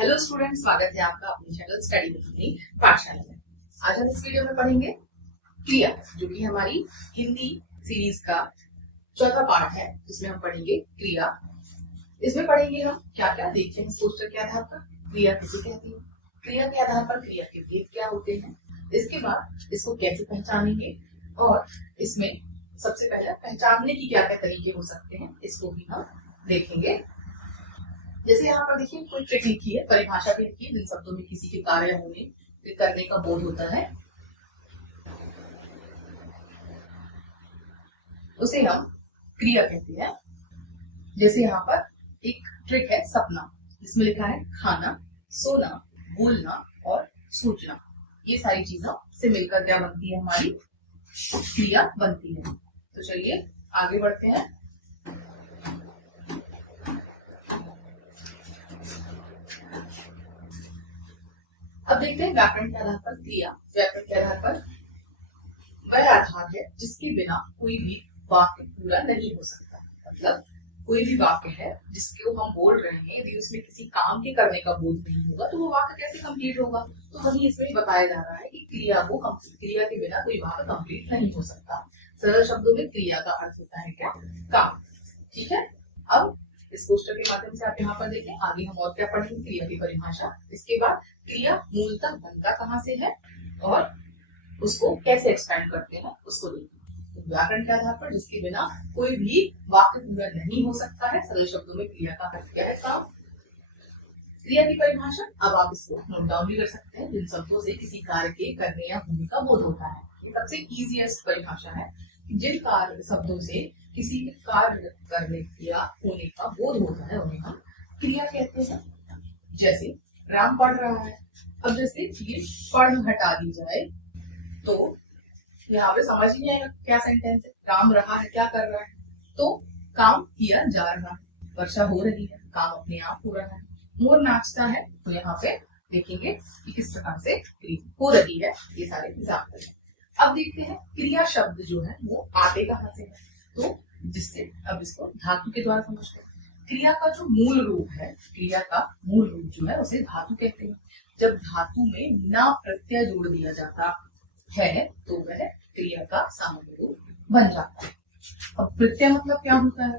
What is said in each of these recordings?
Hello student, स्वागत है आपका अपने चैनल स्टडी विद मी पाठशाला में। आज हम इस वीडियो में पढ़ेंगे क्रिया, जो कि हमारी हिंदी सीरीज का चौथा पार्ट है, जिसमें हम पढ़ेंगे क्रिया। इसमें पढ़ेंगे हम क्या क्या, देखते हैं इस पोस्टर के आधार पर क्रिया किसे कहती है, क्रिया के आधार पर क्रिया के भेद क्या होते हैं, इसके बाद इसको कैसे पहचानेंगे और इसमें सबसे पहले पहचानने की क्या क्या तरीके हो सकते हैं, इसको भी हम देखेंगे। जैसे यहाँ पर देखिए कोई ट्रिक लिखी है, परिभाषा भी लिखी है, जिन शब्दों में किसी के कार्य होने करने का बोध होता है उसे हम क्रिया कहते हैं। जैसे यहाँ पर एक ट्रिक है सपना, जिसमें लिखा है खाना, सोना, बोलना और सोचना। ये सारी चीजों से मिलकर क्या बनती है, हमारी क्रिया बनती है। तो चलिए आगे बढ़ते हैं। अब देखते हैं व्याकरण के आधार पर क्रिया। व्याकरण के आधार पर वह आधार है जिसके बिना कोई भी वाक्य पूरा नहीं हो सकता। मतलब कोई भी वाक्य है जिसको हम बोल रहे हैं, यदि उसमें किसी काम के करने का बोध नहीं होगा तो वो वाक्य कैसे कंप्लीट होगा। तो वही इसमें बताया जा रहा है कि क्रिया के बिना कोई वाक्य कंप्लीट नहीं हो सकता। सरल शब्दों में क्रिया का अर्थ होता है क्या, काम। ठीक है, अब इस पोस्टर के माध्यम से आप यहाँ पर देखें, आगे हम और क्या पढ़ेंगे, क्रिया की परिभाषा, इसके बाद क्रिया मूलतः बनता कहाँ से है और उसको कैसे एक्सपेंड करते हैं उसको देखें। तो व्याकरण के आधार पर जिसके बिना कोई भी वाक्य पूरा नहीं हो सकता है, सरल शब्दों में क्रिया का अर्थ क्या है, काम। क्रिया की परिभाषा अब आप इसको नोट डाउन भी कर सकते हैं, जिन शब्दों से किसी कार्य के करने या होने का बोध होता है। ये सबसे इजीएस्ट परिभाषा है, जिन कार्य शब्दों से किसी कार्य करने या होने का बोध होता है उन्हें हम क्रिया कहते हैं। जैसे राम पढ़ रहा है, अब जैसे ये पढ़ हटा दी जाए तो यहाँ पे समझ नहीं आएगा क्या सेंटेंस है। राम रहा है, क्या कर रहा है, तो काम किया जा रहा है। वर्षा हो रही है, काम अपने आप हो रहा है। मोर नाचता है, तो यहाँ पे देखेंगे कि किस प्रकार से क्रिया हो रही है। ये सारे एग्जाम्पल है। अब देखते हैं क्रिया शब्द जो है वो आते कहाँ से है, तो जिससे अब इसको धातु के द्वारा समझते हैं। क्रिया का जो मूल रूप है, क्रिया का मूल रूप जो है उसे धातु कहते हैं। जब धातु में ना प्रत्यय जोड़ दिया जाता है तो वह क्रिया का सामान्य रूप बन जाता है। अब प्रत्यय मतलब क्या होता है,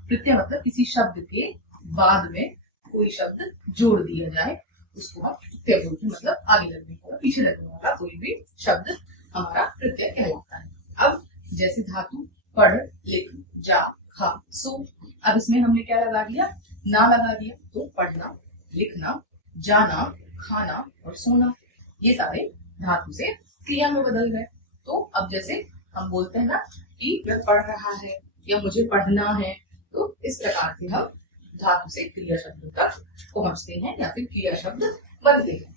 प्रत्यय मतलब किसी शब्द के बाद में कोई शब्द जोड़ दिया जाए उसको हम प्रत्यय बोलते हैं। मतलब आगे लगने वाला, पीछे लगने वाला कोई भी शब्द हमारा प्रत्यय कहलाता है। अब जैसे धातु पढ़, लिख, जा, खा, सो, अब इसमें हमने क्या लगा दिया, ना लगा दिया, तो पढ़ना, लिखना, जाना, खाना और सोना ये सारे धातु से क्रिया में बदल गए। तो अब जैसे हम बोलते हैं ना कि वह पढ़ रहा है या मुझे पढ़ना है, तो इस प्रकार से हम धातु से क्रिया शब्द तक पहुंचते हैं या फिर क्रिया शब्द बनते हैं।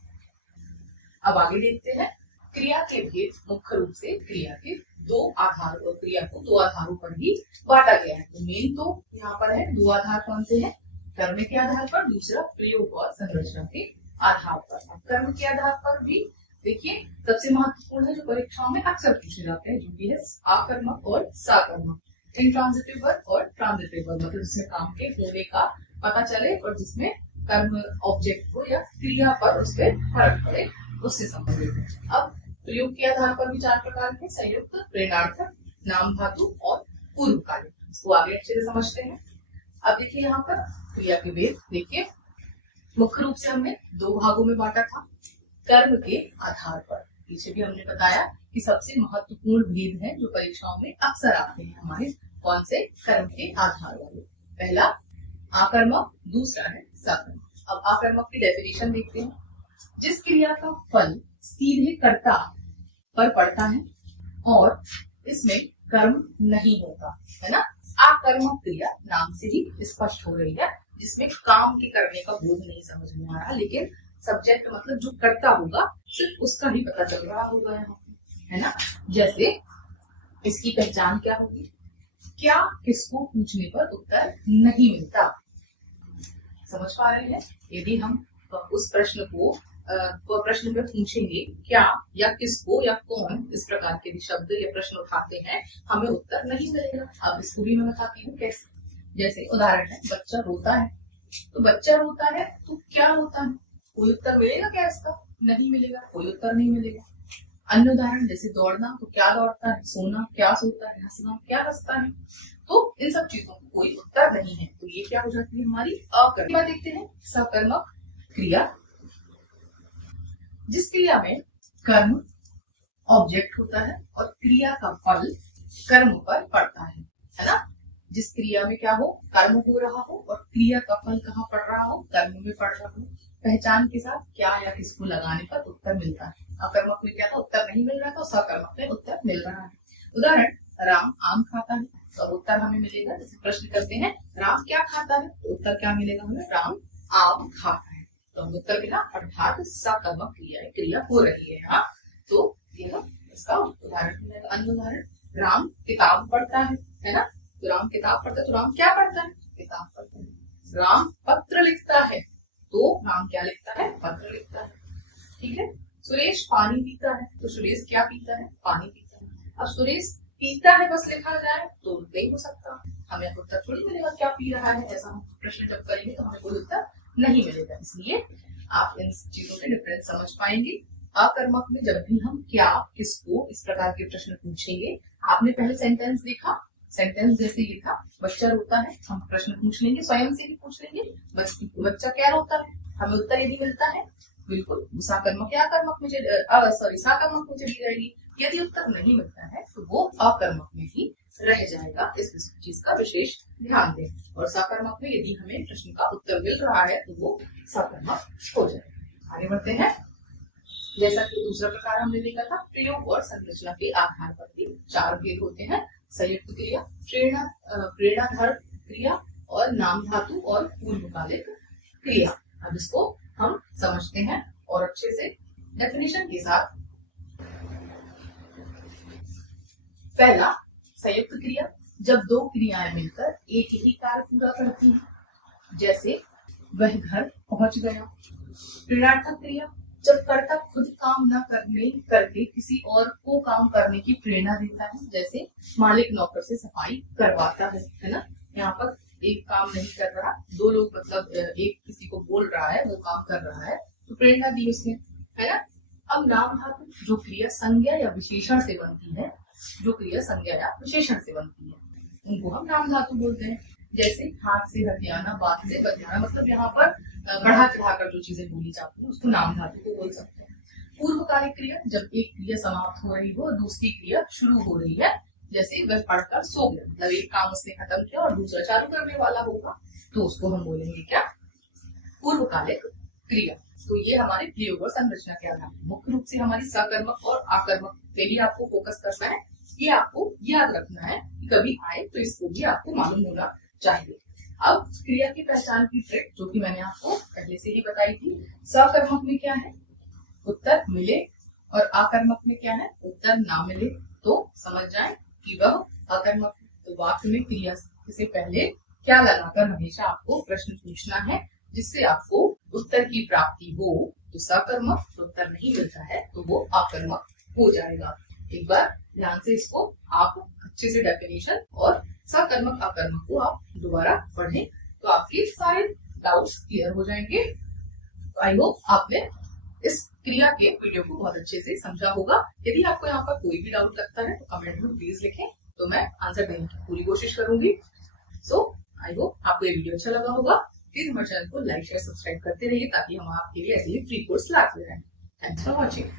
अब आगे देखते हैं क्रिया के भेद। मुख्य रूप से क्रिया के दो आधारों और क्रिया को दो आधारों पर ही बांटा गया है। तो मेन तो यहाँ पर है दो आधार, कौन से हैं, कर्म के आधार पर, दूसरा प्रयोग और संरचना के आधार पर। कर्म के आधार पर भी देखिए सबसे महत्वपूर्ण है जो परीक्षाओं में अक्सर पूछे जाते हैं, जो कि है आकर्मक और साकर्मक, इंट्रांजिटिव वर्ब और ट्रांजिटिव वर्ब। मतलब जिसमें काम के होने का पता चले और जिसमें कर्म ऑब्जेक्ट को या क्रिया पर उस पर फर्क पड़े, उससे संबंधित है। अब प्रयोग के आधार पर भी चार प्रकार के, संयुक्त, प्रेरणार्थक, नाम धातु और पूर्वकालिक। इसको आगे अच्छे से समझते हैं। अब देखिए यहाँ पर क्रिया के भेद देखिए, मुख्य रूप से हमने दो भागों में बांटा था। कर्म के आधार पर, पीछे भी हमने बताया कि सबसे महत्वपूर्ण भेद है जो परीक्षाओं में अक्सर आते हैं हमारे, कौन से, कर्म के आधार वाले। पहला आकर्मक, दूसरा है सकर्मक। अब आकर्मक की डेफिनेशन देखते हैं, जिस क्रिया का फल सीधे कर्ता पर पड़ता है और इसमें कर्म नहीं होता है ना। आकर्मक क्रिया नाम से ही स्पष्ट हो रही है, जिसमें काम के करने का बोध नहीं समझ में आ रहा, लेकिन सब्जेक्ट मतलब जो कर्ता होगा सिर्फ उसका ही पता चल रहा होगा यहाँ पे, है ना। जैसे इसकी पहचान क्या होगी, क्या किसको पूछने पर उत्तर नहीं मिलता। समझ पा रहे हैं, यदि हम उस प्रश्न को प्रश्न में पूछेंगे क्या या किसको या कौन, इस प्रकार के भी शब्द या प्रश्न उठाते हैं, हमें उत्तर नहीं मिलेगा। अब इसको भी मैं बताती हूँ कैसे। जैसे उदाहरण है, बच्चा रोता है, तो बच्चा रोता है तो क्या रोता है, कोई उत्तर मिलेगा क्या इसका? नहीं मिलेगा, कोई उत्तर नहीं मिलेगा। अन्य उदाहरण जैसे दौड़ना, तो क्या दौड़ता है? सोना, क्या सोता है? हंसना, क्या हंसता है? तो इन सब चीजों को कोई उत्तर नहीं है, तो ये क्या हो जाती है हमारी अकर्मक। देखते हैं सकर्मक क्रिया। जिस क्रिया में कर्म ऑब्जेक्ट होता है और क्रिया का फल कर्म पर पड़ता है ना। जिस क्रिया में क्या हो, कर्म हो रहा हो और क्रिया का फल कहाँ पड़ रहा हो, कर्म में पड़ रहा हो। पहचान के साथ क्या या किसको लगाने पर उत्तर मिलता है। अकर्मक में क्या था, उत्तर नहीं मिल रहा था, सकर्मक में उत्तर मिल रहा है। उदाहरण, राम आम खाता है, तो उत्तर हमें मिलेगा। जैसे प्रश्न करते हैं राम क्या खाता है, तो उत्तर क्या मिलेगा हमें, राम आम खाता है। तो हम उत्तर मिला, अर्थात सकर्मक क्रिया हो रही है। हाँ, तो यह इसका उदाहरण मिलेगा। अन्य उदाहरण, राम किताब पढ़ता है ना। तो राम किताब पढ़ता है, तो राम क्या पढ़ता है, किताब पढ़ता है। राम पत्र लिखता है, तो राम क्या लिखता है, पत्र लिखता है। ठीक है। सुरेश पानी पीता है, तो सुरेश क्या पीता है, पानी पीता है। अब सुरेश पीता है बस लिखा जाए तो नहीं हो सकता, हमें उत्तर थोड़ी मिलेगा क्या पी रहा है। ऐसा हम प्रश्न जब करेंगे तो हमें कोई उत्तर नहीं मिलेगा। इसलिए आप इन चीजों के डिफरेंस समझ पाएंगे। अकर्मक में जब भी हम क्या, किसको, इस प्रकार के प्रश्न पूछेंगे, आपने पहले सेंटेंस देखा, सेंटेंस जैसे ये था, बच्चा रोता है, हम प्रश्न पूछ लेंगे, स्वयं से भी पूछ लेंगे बच्चा क्या रोता है, हमें उत्तर यदि मिलता है बिल्कुल साकर्मक या अकर्मक मुझे साकर्मक मुझे दी जाएगी। यदि उत्तर नहीं मिलता है तो वो अकर्मक में ही रह जाएगा। इस चीज का विशेष ध्यान दें। और साकर्मक में यदि हमें प्रश्न का उत्तर मिल रहा है तो वो सकर्मक हो जाएगा। आगे बढ़ते हैं। जैसा कि दूसरा प्रकार हमने देखा था, प्रयोग और संरचना के आधार पर भी 4 भेद होते हैं। संयुक्त क्रिया, प्रेरणाधार क्रिया और नाम धातु और पूर्वकालिक क्रिया। अब इसको हम समझते हैं और अच्छे से डेफिनेशन के साथ। पहला, संयुक्त क्रिया, जब 2 क्रियाएं मिलकर एक ही कार्य पूरा करती हैं। जैसे वह घर पहुंच गया। प्रेरणार्थक क्रिया, जब कर्ता खुद काम न करके किसी और को काम करने की प्रेरणा देता है। जैसे मालिक नौकर से सफाई करवाता है ना। यहाँ पर एक काम नहीं कर रहा, 2 लोग मतलब एक किसी को बोल रहा है, वो काम कर रहा है, तो प्रेरणा दी उसने, है ना। अब नाम धातु, जो क्रिया संज्ञा या विशेषण से बनती है, जो क्रिया संज्ञा या विशेषण से बनती है, उनको हम नाम धातु बोलते हैं। जैसे हाथ से हथियाना, बात से बतियाना, मतलब यहाँ पर बढ़ा चढ़ाकर जो चीजें बोली जाती है उसको नाम धातु को बोल सकते हैं। पूर्वकालिक क्रिया, जब एक क्रिया समाप्त हो रही हो और दूसरी क्रिया शुरू हो रही है। जैसे वह पढ़कर सो गया, मतलब एक काम उसने खत्म किया और दूसरा चालू करने वाला होगा, तो उसको हम बोलेंगे क्या, पूर्वकालिक क्रिया। तो ये हमारे प्रयोग और संरचना के आधार पर मुख्य रूप से हमारी सकर्मक और आकर्मक पे भी आपको फोकस करना है। ये आपको याद रखना है कि कभी आए तो इसको भी आपको मालूम होना चाहिए। अब क्रिया की पहचान की ट्रिक, जो कि मैंने आपको पहले से ही बताई थी। सकर्मक में क्या है, उत्तर मिले, और आकर्मक में क्या है, उत्तर ना मिले, तो समझ जाए कि वह अकर्मक। तो वाक्य में क्रिया से पहले क्या लगाकर हमेशा आपको प्रश्न पूछना है, जिससे आपको उत्तर की प्राप्ति हो। तो सकर्मक उत्तर नहीं मिलता है तो वो आकर्मक हो जाएगा। एक बार ध्यान से इसको आप अच्छे से डेफिनेशन और सकर्मक आकर्मक को आप दोबारा पढ़ें, तो आपके सारे डाउट्स क्लियर हो जाएंगे। आई होप आपने इस क्रिया के वीडियो को बहुत अच्छे से समझा होगा। यदि आपको यहाँ पर कोई भी डाउट लगता है तो कमेंट में प्लीज लिखें, तो मैं आंसर देने की पूरी कोशिश करूंगी। सो आई होप आपको ये वीडियो अच्छा लगा होगा। प्लीज हमारे चैनल को लाइक शेयर सब्सक्राइब करते रहिए, ताकि हम आपके लिए ऐसे ही फ्री कोर्स लाते रहें। Thanks for watching.